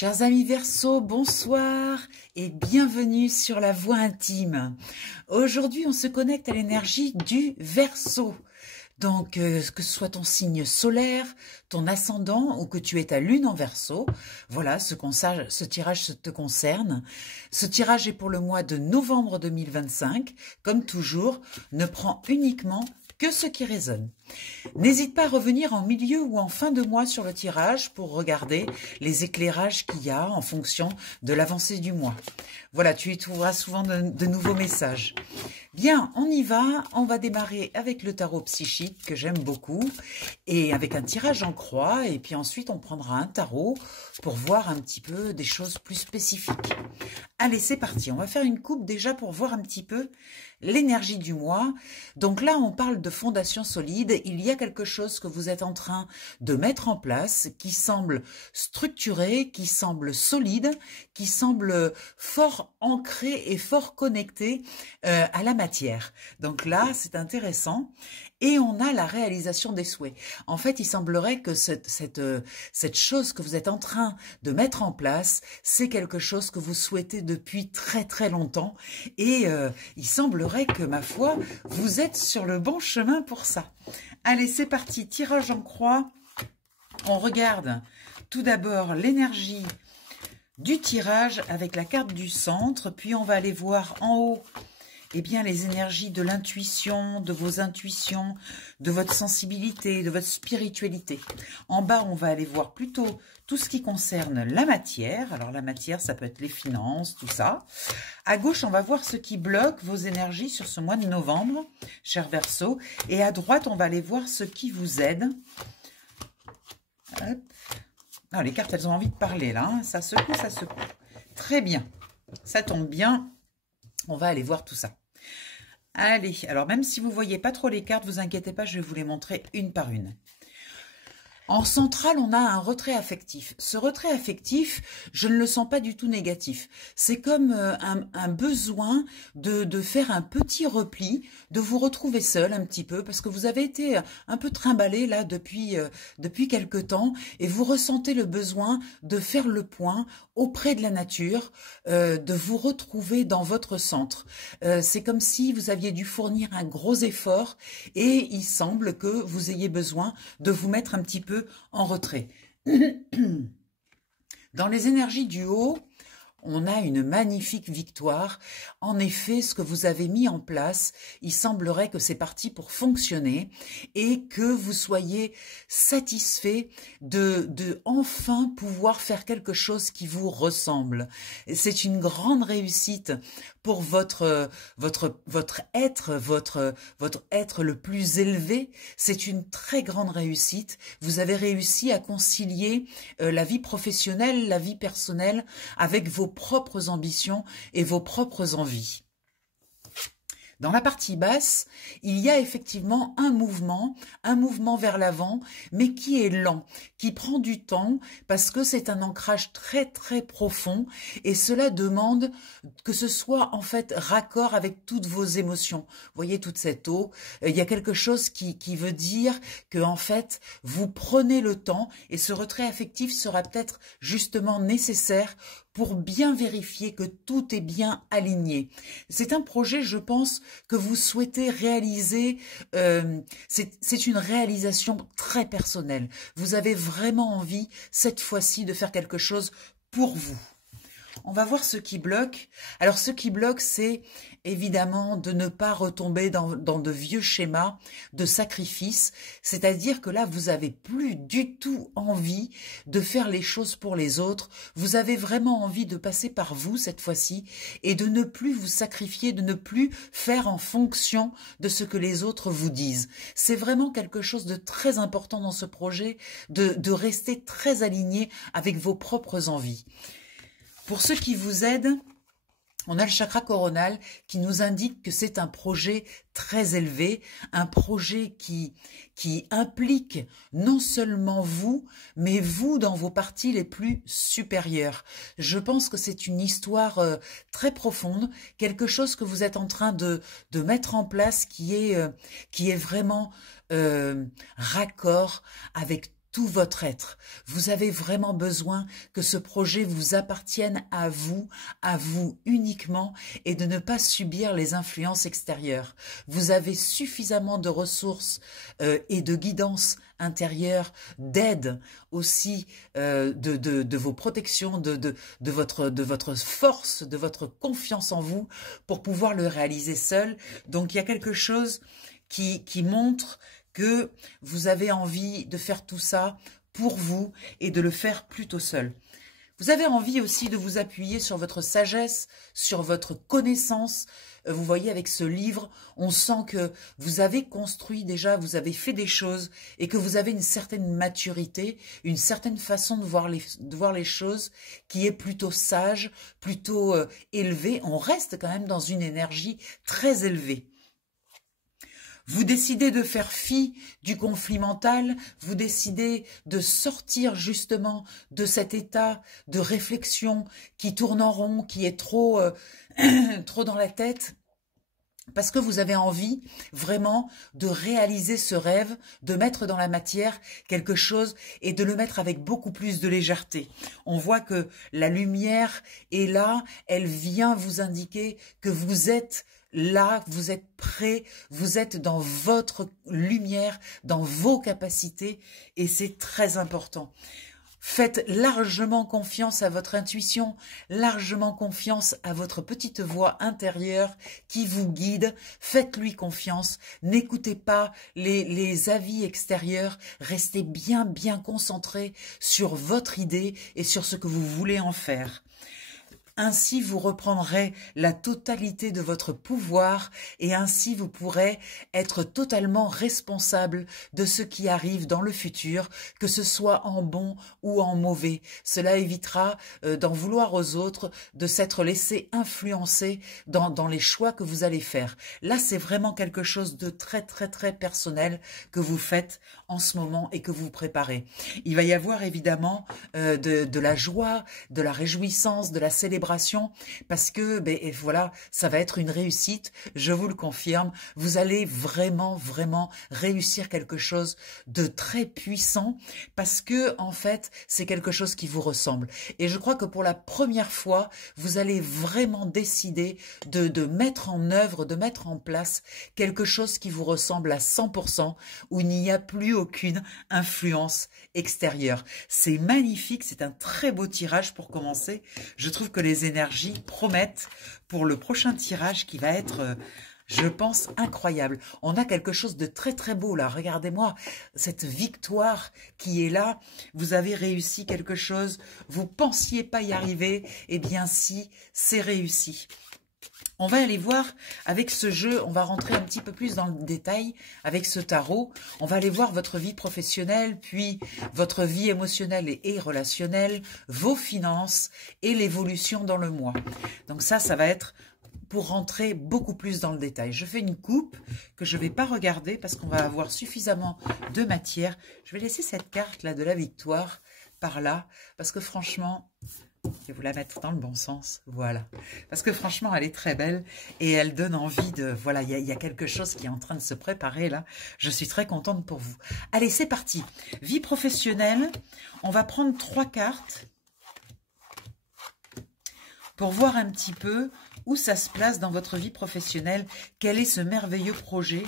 Chers amis Verseau, bonsoir et bienvenue sur la voie intime. Aujourd'hui, on se connecte à l'énergie du Verseau. Donc, que ce soit ton signe solaire, ton ascendant ou que tu aies ta lune en Verseau, voilà, ce tirage te concerne. Ce tirage est pour le mois de novembre 2025. Comme toujours, ne prends uniquement que ce qui résonne. N'hésite pas à revenir en milieu ou en fin de mois sur le tirage pour regarder les éclairages qu'il y a en fonction de l'avancée du mois. Voilà, tu y trouveras souvent de nouveaux messages. Bien, on y va. On va démarrer avec le tarot psychique que j'aime beaucoup et avec un tirage en croix. Et puis ensuite, on prendra un tarot pour voir un petit peu des choses plus spécifiques. Allez, c'est parti. On va faire une coupe déjà pour voir un petit peu l'énergie du mois. Donc là, on parle de fondation solide. Il y a quelque chose que vous êtes en train de mettre en place qui semble structuré, qui semble solide, qui semble fort ancré et fort connecté à la matière. Donc là, c'est intéressant. Et on a la réalisation des souhaits. En fait, il semblerait que cette chose que vous êtes en train de mettre en place, c'est quelque chose que vous souhaitez depuis très très longtemps. Et il semblerait que, ma foi, vous êtes sur le bon chemin pour ça. Allez, c'est parti, tirage en croix. On regarde tout d'abord l'énergie du tirage avec la carte du centre. Puis on va aller voir en haut eh bien, les énergies de l'intuition, de vos intuitions, de votre sensibilité, de votre spiritualité. En bas, on va aller voir plutôt tout ce qui concerne la matière. Alors, la matière, ça peut être les finances, tout ça. À gauche, on va voir ce qui bloque vos énergies sur ce mois de novembre, cher Verseau. Et à droite, on va aller voir ce qui vous aide. Hop. Non, les cartes, elles ont envie de parler, là. Hein. Ça secoue, ça secoue. Très bien. Ça tombe bien. On va aller voir tout ça. Allez, alors même si vous ne voyez pas trop les cartes, vous inquiétez pas, je vais vous les montrer une par une. En centrale, on a un retrait affectif. Ce retrait affectif, je ne le sens pas du tout négatif. C'est comme un besoin de faire un petit repli, de vous retrouver seul un petit peu, parce que vous avez été un peu trimballé là depuis quelque temps, et vous ressentez le besoin de faire le point auprès de la nature, de vous retrouver dans votre centre. C'est comme si vous aviez dû fournir un gros effort, et il semble que vous ayez besoin de vous mettre un petit peu en retrait. Dans les énergies du haut, on a une magnifique victoire. En effet, ce que vous avez mis en place, il semblerait que c'est parti pour fonctionner et que vous soyez satisfait de enfin pouvoir faire quelque chose qui vous ressemble. C'est une grande réussite pour votre être le plus élevé. C'est une très grande réussite. Vous avez réussi à concilier la vie professionnelle, la vie personnelle avec vos propres ambitions et vos propres envies. Dans la partie basse, il y a effectivement un mouvement vers l'avant, mais qui est lent, qui prend du temps parce que c'est un ancrage très très profond et cela demande que ce soit en fait raccord avec toutes vos émotions. Vous voyez toute cette eau, il y a quelque chose qui veut dire que en fait vous prenez le temps et ce retrait affectif sera peut-être justement nécessaire pour bien vérifier que tout est bien aligné. C'est un projet, je pense, que vous souhaitez réaliser. C'est une réalisation très personnelle. Vous avez vraiment envie, cette fois-ci, de faire quelque chose pour vous. On va voir ce qui bloque. Alors, ce qui bloque, c'est évidemment de ne pas retomber dans de vieux schémas de sacrifice. C'est-à-dire que là, vous avez plus du tout envie de faire les choses pour les autres. Vous avez vraiment envie de passer par vous cette fois-ci et de ne plus vous sacrifier, de ne plus faire en fonction de ce que les autres vous disent. C'est vraiment quelque chose de très important dans ce projet, de rester très aligné avec vos propres envies. Pour ceux qui vous aident, on a le chakra coronal qui nous indique que c'est un projet très élevé, un projet qui implique non seulement vous, mais vous dans vos parties les plus supérieures. Je pense que c'est une histoire très profonde, quelque chose que vous êtes en train de mettre en place qui est vraiment raccord avec tout votre être. Vous avez vraiment besoin que ce projet vous appartienne à vous uniquement, et de ne pas subir les influences extérieures. Vous avez suffisamment de ressources et de guidance intérieure, d'aide aussi, de vos protections, de votre force, de votre confiance en vous pour pouvoir le réaliser seul. Donc il y a quelque chose qui montre que vous avez envie de faire tout ça pour vous et de le faire plutôt seul. Vous avez envie aussi de vous appuyer sur votre sagesse, sur votre connaissance. Vous voyez, avec ce livre, on sent que vous avez construit déjà, vous avez fait des choses et que vous avez une certaine maturité, une certaine façon de voir les choses qui est plutôt sage, plutôt élevée. On reste quand même dans une énergie très élevée. Vous décidez de faire fi du conflit mental, vous décidez de sortir justement de cet état de réflexion qui tourne en rond, qui est trop, trop dans la tête, parce que vous avez envie vraiment de réaliser ce rêve, de mettre dans la matière quelque chose et de le mettre avec beaucoup plus de légèreté. On voit que la lumière est là, elle vient vous indiquer que vous êtes là, vous êtes prêt, vous êtes dans votre lumière, dans vos capacités, et c'est très important. Faites largement confiance à votre intuition, largement confiance à votre petite voix intérieure qui vous guide. Faites-lui confiance, n'écoutez pas les avis extérieurs, restez bien concentré sur votre idée et sur ce que vous voulez en faire. Ainsi, vous reprendrez la totalité de votre pouvoir et ainsi vous pourrez être totalement responsable de ce qui arrive dans le futur, que ce soit en bon ou en mauvais. Cela évitera d'en vouloir aux autres, de s'être laissé influencer dans les choix que vous allez faire. Là, c'est vraiment quelque chose de très personnel que vous faites en ce moment et que vous préparez. Il va y avoir évidemment de la joie, de la réjouissance, de la célébration, parce que voilà, ça va être une réussite, je vous le confirme. Vous allez vraiment réussir quelque chose de très puissant, parce que en fait c'est quelque chose qui vous ressemble, et je crois que pour la première fois vous allez vraiment décider de mettre en œuvre, de mettre en place quelque chose qui vous ressemble à 100%, où il n'y a plus aucune influence extérieure. C'est magnifique, c'est un très beau tirage pour commencer. Je trouve que les énergies promettent pour le prochain tirage qui va être, je pense, incroyable. On a quelque chose de très beau là. Regardez-moi cette victoire qui est là. Vous avez réussi quelque chose. Vous pensiez pas y arriver. Eh bien si, c'est réussi. On va aller voir avec ce jeu, on va rentrer un petit peu plus dans le détail avec ce tarot. On va aller voir votre vie professionnelle, puis votre vie émotionnelle et relationnelle, vos finances et l'évolution dans le mois. Donc ça va être pour rentrer beaucoup plus dans le détail. Je fais une coupe que je ne vais pas regarder parce qu'on va avoir suffisamment de matière. Je vais laisser cette carte là de la victoire par là, parce que franchement... Je vais vous la mettre dans le bon sens, voilà. Parce que franchement, elle est très belle et elle donne envie de... Voilà, il y a quelque chose qui est en train de se préparer là. Je suis très contente pour vous. Allez, c'est parti. Vie professionnelle, on va prendre 3 cartes pour voir un petit peu où ça se place dans votre vie professionnelle. Quel est ce merveilleux projet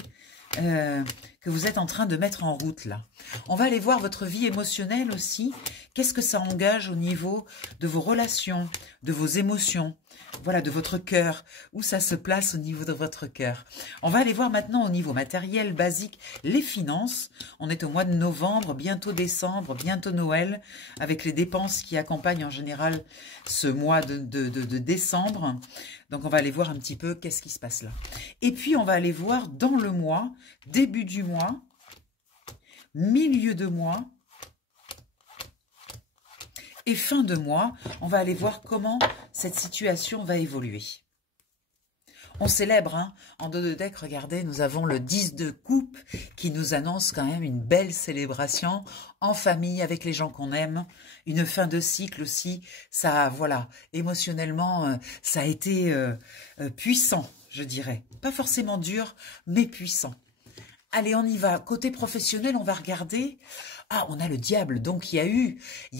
que vous êtes en train de mettre en route là. On va aller voir votre vie émotionnelle aussi. Qu'est-ce que ça engage au niveau de vos relations, de vos émotions, voilà, de votre cœur, où ça se place au niveau de votre cœur. On va aller voir maintenant au niveau matériel, basique, les finances. On est au mois de novembre, bientôt décembre, bientôt Noël, avec les dépenses qui accompagnent en général ce mois de décembre. Donc on va aller voir un petit peu qu'est-ce qui se passe là. Et puis on va aller voir dans le mois, début du mois, milieu de mois et fin de mois. On va aller voir comment cette situation va évoluer. On célèbre, hein, en dos de deck, regardez, nous avons le 10 de coupe qui nous annonce quand même une belle célébration en famille avec les gens qu'on aime. Une fin de cycle aussi, ça, voilà, émotionnellement, ça a été puissant, je dirais. Pas forcément dur, mais puissant. Allez, on y va. Côté professionnel, on va regarder. Ah, on a le diable. Donc, il y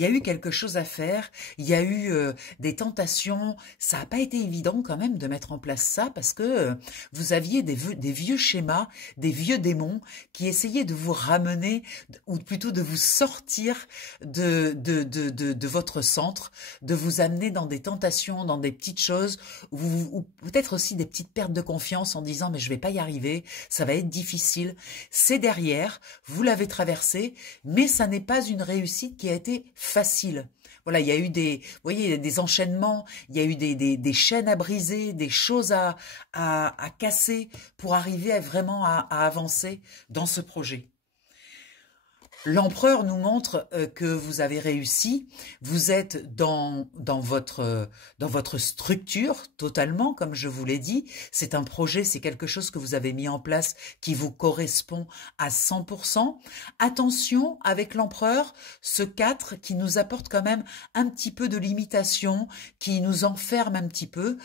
a eu quelque chose à faire. Il y a eu des tentations. Ça n'a pas été évident quand même de mettre en place ça parce que vous aviez des vieux schémas, des vieux démons qui essayaient de vous ramener ou plutôt de vous sortir de votre centre, de vous amener dans des tentations, dans des petites choses ou peut-être aussi des petites pertes de confiance en disant mais je vais pas y arriver, ça va être difficile. C'est derrière, vous l'avez traversé, mais ça n'est pas une réussite qui a été facile. Voilà, il y a eu vous voyez, des enchaînements, il y a eu des chaînes à briser, des choses à casser pour arriver vraiment à avancer dans ce projet. L'empereur nous montre que vous avez réussi, vous êtes dans votre structure totalement, comme je vous l'ai dit. C'est un projet, c'est quelque chose que vous avez mis en place qui vous correspond à 100%. Attention avec l'empereur, ce 4 qui nous apporte quand même un petit peu de limitation, qui nous enferme un petit peu.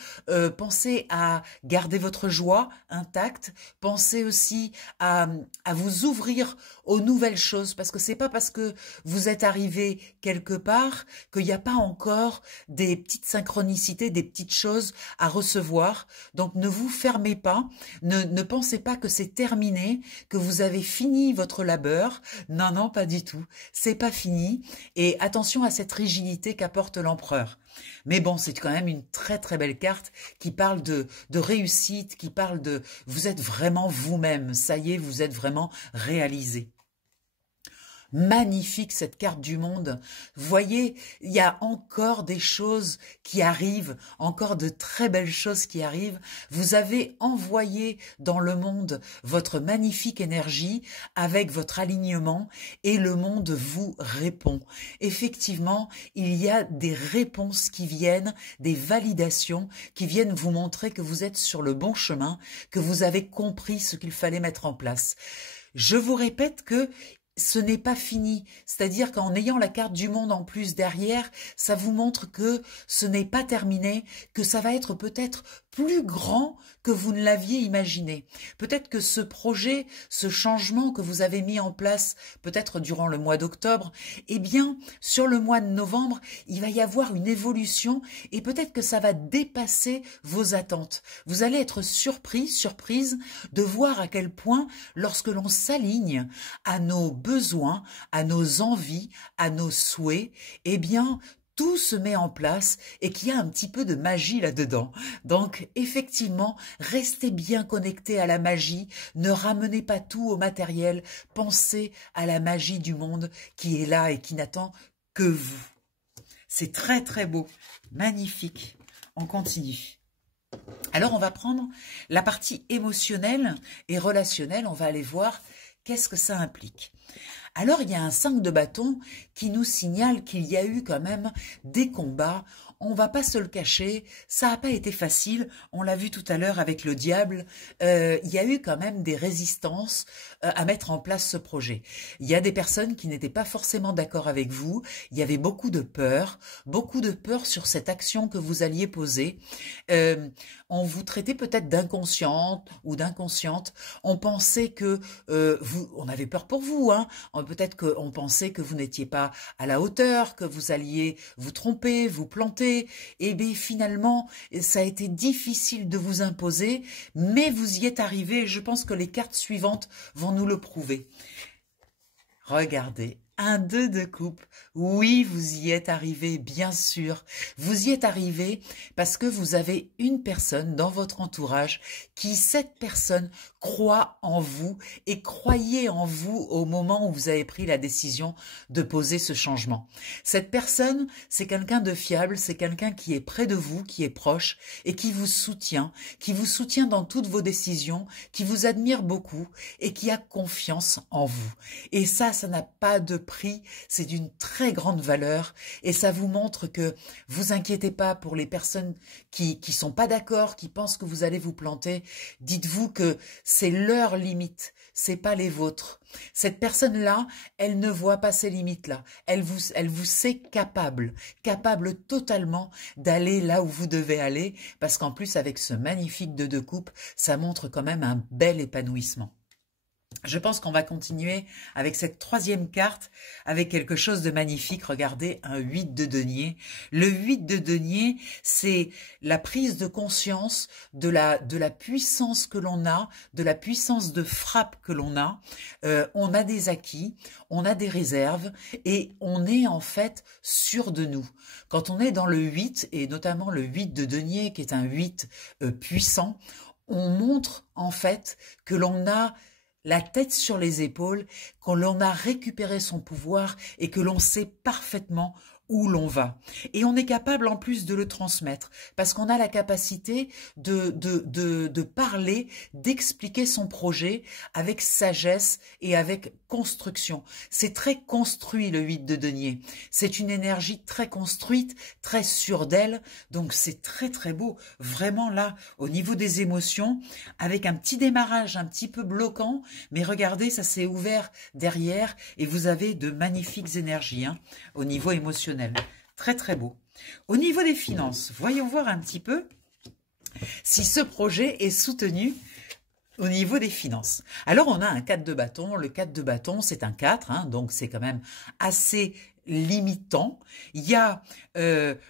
Pensez à garder votre joie intacte, pensez aussi à vous ouvrir aux nouvelles choses, parce que c'est pas parce que vous êtes arrivé quelque part qu'il n'y a pas encore des petites synchronicités, des petites choses à recevoir. Donc ne vous fermez pas, ne pensez pas que c'est terminé, que vous avez fini votre labeur. Non, non, pas du tout. C'est pas fini. Et attention à cette rigidité qu'apporte l'empereur. Mais bon, c'est quand même une très très belle carte qui parle de réussite, qui parle de vous êtes vraiment vous-même. Ça y est, vous êtes vraiment réalisé. Magnifique cette carte du monde. Vous voyez, il y a encore des choses qui arrivent, encore de très belles choses qui arrivent. Vous avez envoyé dans le monde votre magnifique énergie avec votre alignement et le monde vous répond. Effectivement, il y a des réponses qui viennent, des validations qui viennent vous montrer que vous êtes sur le bon chemin, que vous avez compris ce qu'il fallait mettre en place. Je vous répète que ce n'est pas fini, c'est-à-dire qu'en ayant la carte du monde en plus derrière, ça vous montre que ce n'est pas terminé, que ça va être peut-être plus grand que vous ne l'aviez imaginé. Peut-être que ce projet, ce changement que vous avez mis en place, peut-être durant le mois d'octobre, eh bien, sur le mois de novembre, il va y avoir une évolution et peut-être que ça va dépasser vos attentes. Vous allez être surprise de voir à quel point, lorsque l'on s'aligne à nos besoins, à nos envies, à nos souhaits, eh bien, tout se met en place et qu'il y a un petit peu de magie là-dedans. Donc, effectivement, restez bien connectés à la magie, ne ramenez pas tout au matériel, pensez à la magie du monde qui est là et qui n'attend que vous. C'est très très beau, magnifique. On continue. Alors, on va prendre la partie émotionnelle et relationnelle, on va aller voir qu'est-ce que ça implique. Alors, il y a un 5 de bâton qui nous signale qu'il y a eu quand même des combats. On va pas se le cacher, ça n'a pas été facile. On l'a vu tout à l'heure avec le diable. Il y a eu quand même des résistances à mettre en place ce projet. Il y a des personnes qui n'étaient pas forcément d'accord avec vous. Il y avait beaucoup de peur sur cette action que vous alliez poser. On vous traitait peut-être d'inconsciente ou d'inconsciente. On pensait que on avait peur pour vous, hein. Peut-être qu'on pensait que vous n'étiez pas à la hauteur, que vous alliez vous tromper, vous planter. Et bien finalement, ça a été difficile de vous imposer, mais vous y êtes arrivé et je pense que les cartes suivantes vont nous le prouver. Regardez. Un 2 de coupe. Oui, vous y êtes arrivé, bien sûr. Vous y êtes arrivé parce que vous avez une personne dans votre entourage qui, cette personne, croit en vous et croyait en vous au moment où vous avez pris la décision de poser ce changement. Cette personne, c'est quelqu'un de fiable, c'est quelqu'un qui est près de vous, qui est proche et qui vous soutient dans toutes vos décisions, qui vous admire beaucoup et qui a confiance en vous. Et ça n'a pas de prix, c'est d'une très grande valeur et ça vous montre que vous inquiétez pas pour les personnes qui sont pas d'accord, qui pensent que vous allez vous planter. Dites-vous que c'est leur limite, c'est pas les vôtres. Cette personne-là, elle ne voit pas ces limites-là. Elle vous sait capable totalement d'aller là où vous devez aller, parce qu'en plus, avec ce magnifique 2 de coupe, ça montre quand même un bel épanouissement. Je pense qu'on va continuer avec cette troisième carte, avec quelque chose de magnifique. Regardez, un 8 de denier. Le 8 de denier, c'est la prise de conscience de la puissance que l'on a, de la puissance de frappe que l'on a. On a des acquis, on a des réserves et on est en fait sûr de nous. Quand on est dans le 8, et notamment le 8 de denier, qui est un 8 puissant, on montre en fait que l'on a la tête sur les épaules, qu'on l'on a récupéré son pouvoir et que l'on sait parfaitement où l'on va. Et on est capable en plus de le transmettre, parce qu'on a la capacité de parler, d'expliquer son projet avec sagesse et avec construction. C'est très construit le 8 de denier. C'est une énergie très construite, très sûre d'elle, donc c'est très très beau. Vraiment là, au niveau des émotions, avec un petit démarrage un petit peu bloquant, mais regardez, ça s'est ouvert derrière et vous avez de magnifiques énergies au niveau émotionnel. Très très beau. Au niveau des finances, voyons voir un petit peu si ce projet est soutenu au niveau des finances. Alors on a un 4 de bâton. Le 4 de bâton, c'est un 4, donc c'est quand même assez limitant. Il y a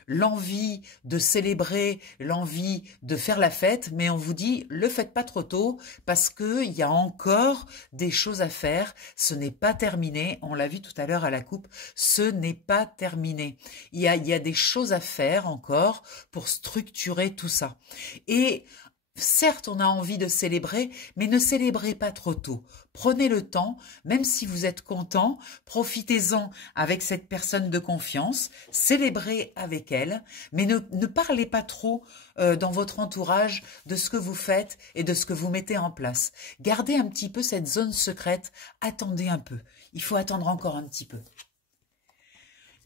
l'envie de célébrer, l'envie de faire la fête, mais on vous dit, le faites pas trop tôt, parce qu'il y a encore des choses à faire. Ce n'est pas terminé. On l'a vu tout à l'heure à la coupe, ce n'est pas terminé. Il y a des choses à faire encore pour structurer tout ça. Et certes, on a envie de célébrer, mais ne célébrez pas trop tôt. Prenez le temps, même si vous êtes content, profitez-en avec cette personne de confiance, célébrez avec elle, mais ne parlez pas trop dans votre entourage de ce que vous faites et de ce que vous mettez en place. Gardez un petit peu cette zone secrète, attendez un peu. Il faut attendre encore un petit peu.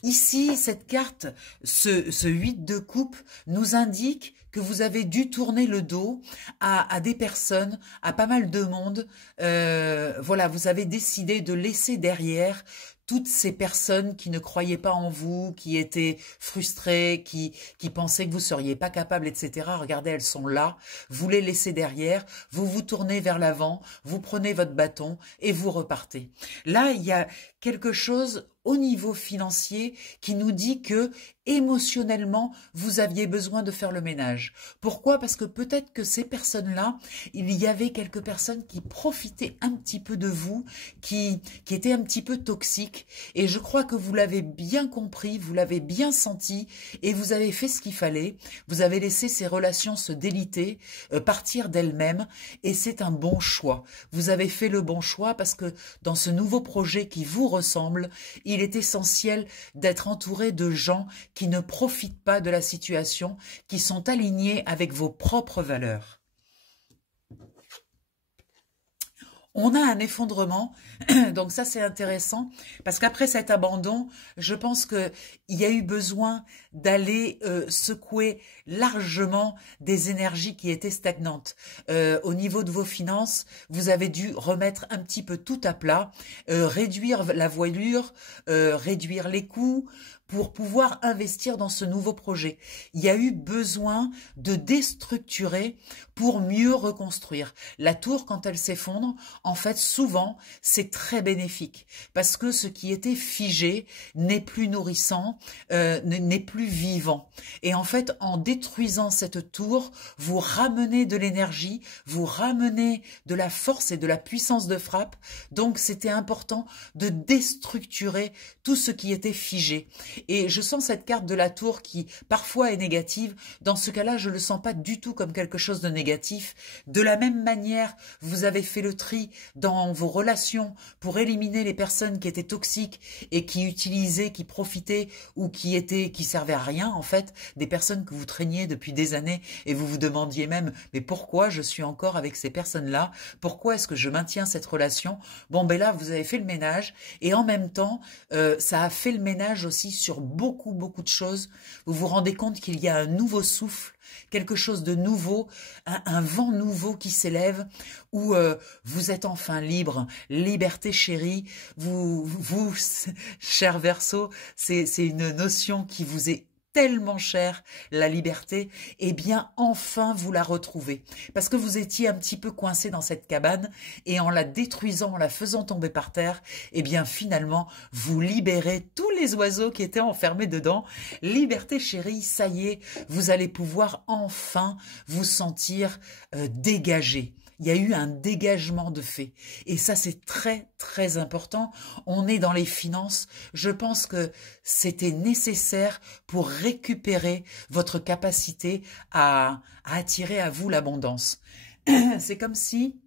Ici, cette carte, ce 8 de coupe, nous indique que vous avez dû tourner le dos à des personnes, à pas mal de monde. Voilà, vous avez décidé de laisser derrière toutes ces personnes qui ne croyaient pas en vous, qui étaient frustrées, qui pensaient que vous seriez pas capable, etc. Regardez, elles sont là. Vous les laissez derrière, vous vous tournez vers l'avant, vous prenez votre bâton et vous repartez. Là, il y a quelque chose au niveau financier qui nous dit que émotionnellement, vous aviez besoin de faire le ménage. Pourquoi? Parce que peut-être que ces personnes-là, il y avait quelques personnes qui profitaient un petit peu de vous, qui étaient un petit peu toxiques. Et je crois que vous l'avez bien compris, vous l'avez bien senti, et vous avez fait ce qu'il fallait. Vous avez laissé ces relations se déliter, partir d'elles-mêmes, et c'est un bon choix. Vous avez fait le bon choix parce que dans ce nouveau projet qui vous ressemble, il est essentiel d'être entouré de gens qui ne profitent pas de la situation, qui sont alignés avec vos propres valeurs. On a un effondrement, donc ça c'est intéressant, parce qu'après cet abandon, je pense qu'il y a eu besoin d'aller secouer largement des énergies qui étaient stagnantes. Au niveau de vos finances, vous avez dû remettre un petit peu tout à plat, réduire la voilure, réduire les coûts, pour pouvoir investir dans ce nouveau projet. Il y a eu besoin de déstructurer pour mieux reconstruire. La tour, quand elle s'effondre, en fait, souvent, c'est très bénéfique parce que ce qui était figé n'est plus nourrissant, n'est plus vivant. Et en fait, en détruisant cette tour, vous ramenez de l'énergie, vous ramenez de la force et de la puissance de frappe. Donc, c'était important de déstructurer tout ce qui était figé. Et je sens cette carte de la tour qui parfois est négative. Dans ce cas-là, je ne le sens pas du tout comme quelque chose de négatif. De la même manière, vous avez fait le tri dans vos relations pour éliminer les personnes qui étaient toxiques et qui utilisaient, qui profitaient ou qui servaient à rien en fait, des personnes que vous traîniez depuis des années et vous vous demandiez même mais pourquoi je suis encore avec ces personnes-là? Pourquoi est-ce que je maintiens cette relation? Bon ben là, vous avez fait le ménage et en même temps, ça a fait le ménage aussi sur beaucoup de choses. Vous vous rendez compte qu'il y a un nouveau souffle, quelque chose de nouveau, un vent nouveau qui s'élève, où vous êtes enfin libre, liberté chérie. Vous cher Verseau, c'est une notion qui vous est tellement cher, la liberté, eh bien enfin vous la retrouvez. Parce que vous étiez un petit peu coincé dans cette cabane et en la détruisant, en la faisant tomber par terre, eh bien finalement vous libérez tous les oiseaux qui étaient enfermés dedans. Liberté chérie, ça y est, vous allez pouvoir enfin vous sentir dégagé. Il y a eu un dégagement de fait. Et ça, c'est très, très important. On est dans les finances. Je pense que c'était nécessaire pour récupérer votre capacité à attirer à vous l'abondance. C'est comme si,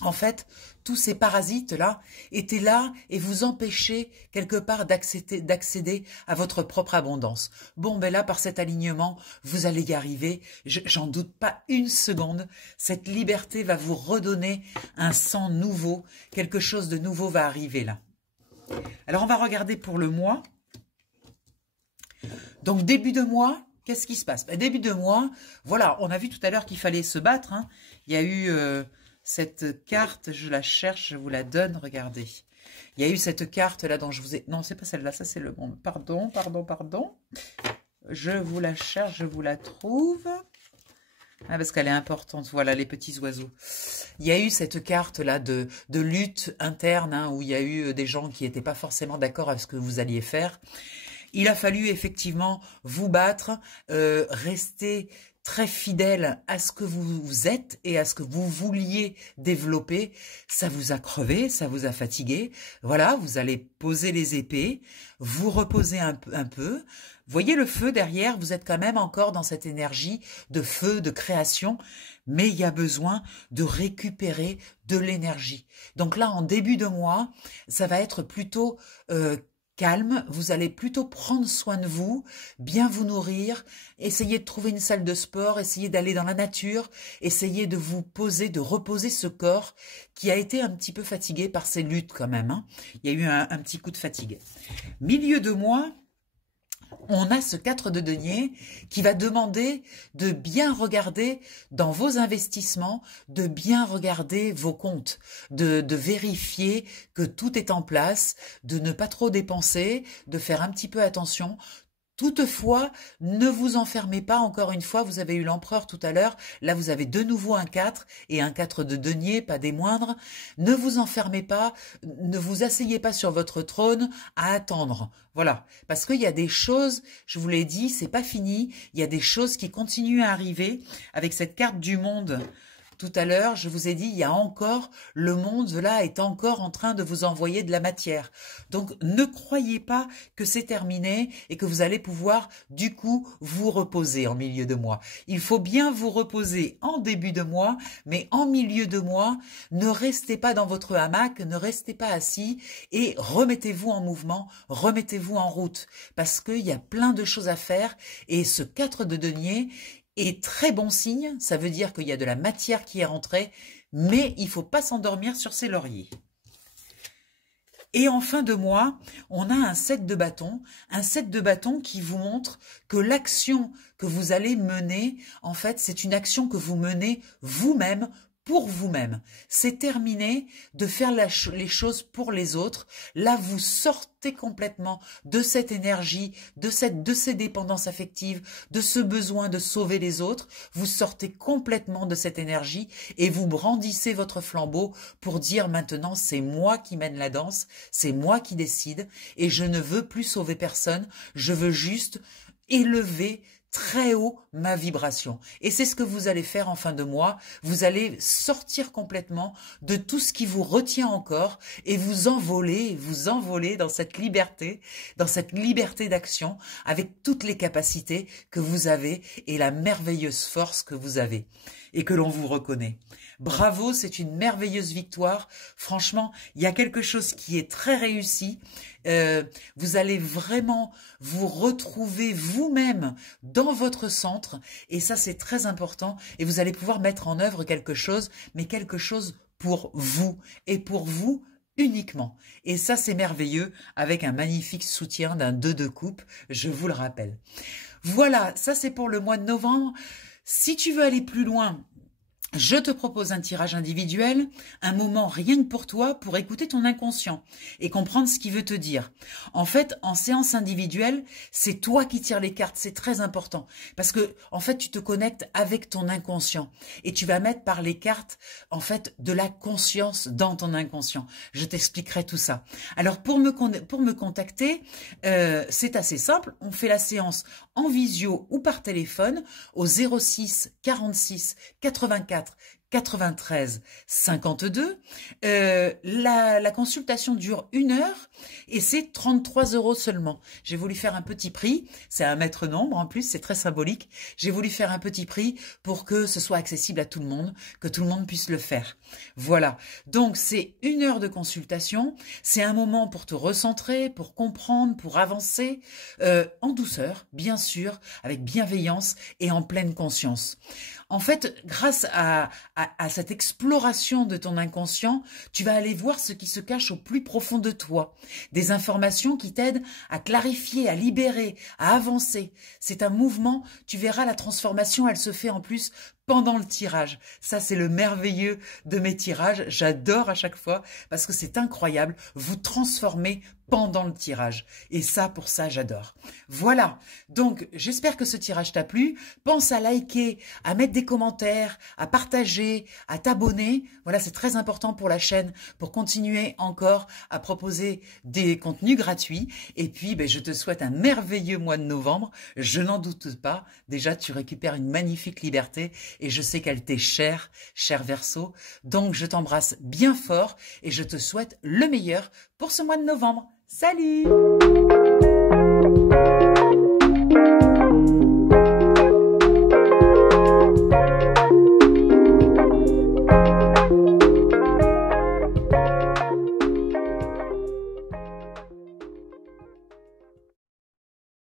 en fait, tous ces parasites-là étaient là et vous empêchaient quelque part d'accéder à votre propre abondance. Bon, ben là, par cet alignement, vous allez y arriver. J'en doute pas une seconde. Cette liberté va vous redonner un sang nouveau. Quelque chose de nouveau va arriver là. Alors, on va regarder pour le mois. Donc, début de mois, qu'est-ce qui se passe? Ben, début de mois, voilà, on a vu tout à l'heure qu'il fallait se battre. Hein. Il y a eu... cette carte, je la cherche, je vous la donne, regardez. Il y a eu cette carte-là dont je vous ai... Non, c'est pas celle-là, ça c'est le monde. Pardon. Je vous la cherche, je vous la trouve. Ah, parce qu'elle est importante, voilà, les petits oiseaux. Il y a eu cette carte-là de lutte interne, hein, où il y a eu des gens qui n'étaient pas forcément d'accord avec ce que vous alliez faire. Il a fallu effectivement vous battre, rester très fidèle à ce que vous êtes et à ce que vous vouliez développer. Ça vous a crevé, ça vous a fatigué. Voilà, vous allez poser les épées, vous reposer un peu. Voyez le feu derrière, vous êtes quand même encore dans cette énergie de feu, de création, mais il y a besoin de récupérer de l'énergie. Donc là, en début de mois, ça va être plutôt... calme, vous allez plutôt prendre soin de vous, bien vous nourrir, essayer de trouver une salle de sport, essayer d'aller dans la nature, essayer de vous poser, de reposer ce corps qui a été un petit peu fatigué par ces luttes quand même. Hein. Il y a eu un petit coup de fatigue. Milieu de mois, on a ce 4 de denier qui va demander de bien regarder dans vos investissements, de bien regarder vos comptes, de vérifier que tout est en place, de ne pas trop dépenser, de faire un petit peu attention. Toutefois, ne vous enfermez pas, encore une fois, vous avez eu l'empereur tout à l'heure, là vous avez de nouveau un 4 et un 4 de denier, pas des moindres. Ne vous enfermez pas, ne vous asseyez pas sur votre trône à attendre. Voilà, parce qu'il y a des choses, je vous l'ai dit, c'est pas fini, il y a des choses qui continuent à arriver avec cette carte du monde. Tout à l'heure, je vous ai dit, il y a encore, le monde là est encore en train de vous envoyer de la matière. Donc, ne croyez pas que c'est terminé et que vous allez pouvoir, du coup, vous reposer en milieu de mois. Il faut bien vous reposer en début de mois, mais en milieu de mois, ne restez pas dans votre hamac, ne restez pas assis et remettez-vous en mouvement, remettez-vous en route. Parce qu'il y a plein de choses à faire et ce 4 de denier, est très bon signe, ça veut dire qu'il y a de la matière qui est rentrée, mais il ne faut pas s'endormir sur ses lauriers. Et en fin de mois, on a un 7 de bâton qui vous montre que l'action que vous allez mener, en fait, c'est une action que vous menez vous-même, pour vous-même. C'est terminé de faire les choses pour les autres. Là, vous sortez complètement de cette énergie, de ces dépendances affectives, de ce besoin de sauver les autres. Vous sortez complètement de cette énergie et vous brandissez votre flambeau pour dire maintenant c'est moi qui mène la danse, c'est moi qui décide et je ne veux plus sauver personne, je veux juste élever très haut ma vibration. Et c'est ce que vous allez faire en fin de mois. Vous allez sortir complètement de tout ce qui vous retient encore et vous envoler dans cette liberté d'action avec toutes les capacités que vous avez et la merveilleuse force que vous avez et que l'on vous reconnaît. Bravo, c'est une merveilleuse victoire. Franchement, il y a quelque chose qui est très réussi. Vous allez vraiment vous retrouver vous-même dans votre centre et ça c'est très important et vous allez pouvoir mettre en œuvre quelque chose, mais quelque chose pour vous et pour vous uniquement. Et ça c'est merveilleux avec un magnifique soutien d'un 2 de coupe, je vous le rappelle. Voilà, ça c'est pour le mois de novembre. Si tu veux aller plus loin, Je te propose un tirage individuel, un moment rien que pour toi, pour écouter ton inconscient et comprendre ce qu'il veut te dire. En fait, en séance individuelle, c'est toi qui tires les cartes, c'est très important. Parce que, en fait, tu te connectes avec ton inconscient et tu vas mettre par les cartes, en fait, de la conscience dans ton inconscient. Je t'expliquerai tout ça. Alors, pour me contacter, c'est assez simple. On fait la séance en visio ou par téléphone au 06 46 84 93 52. La consultation dure 1 heure et c'est 33 € seulement. J'ai voulu faire un petit prix, c'est un maître nombre en plus, c'est très symbolique. J'ai voulu faire un petit prix pour que ce soit accessible à tout le monde, que tout le monde puisse le faire. Voilà, donc c'est 1 heure de consultation, c'est un moment pour te recentrer, pour comprendre, pour avancer, en douceur, bien sûr, avec bienveillance et en pleine conscience. En fait, grâce à cette exploration de ton inconscient, tu vas aller voir ce qui se cache au plus profond de toi. Des informations qui t'aident à clarifier, à libérer, à avancer. C'est un mouvement, tu verras la transformation, elle se fait en plus pendant le tirage. Ça, c'est le merveilleux de mes tirages. J'adore à chaque fois parce que c'est incroyable. Vous transformez pendant le tirage. Et ça, pour ça, j'adore. Voilà. Donc, j'espère que ce tirage t'a plu. Pense à liker, à mettre des commentaires, à partager, à t'abonner. Voilà, c'est très important pour la chaîne, pour continuer encore à proposer des contenus gratuits. Et puis, je te souhaite un merveilleux mois de novembre. Je n'en doute pas. Déjà, tu récupères une magnifique liberté et je sais qu'elle t'est chère, cher Verseau. Donc, je t'embrasse bien fort et je te souhaite le meilleur pour ce mois de novembre. Salut!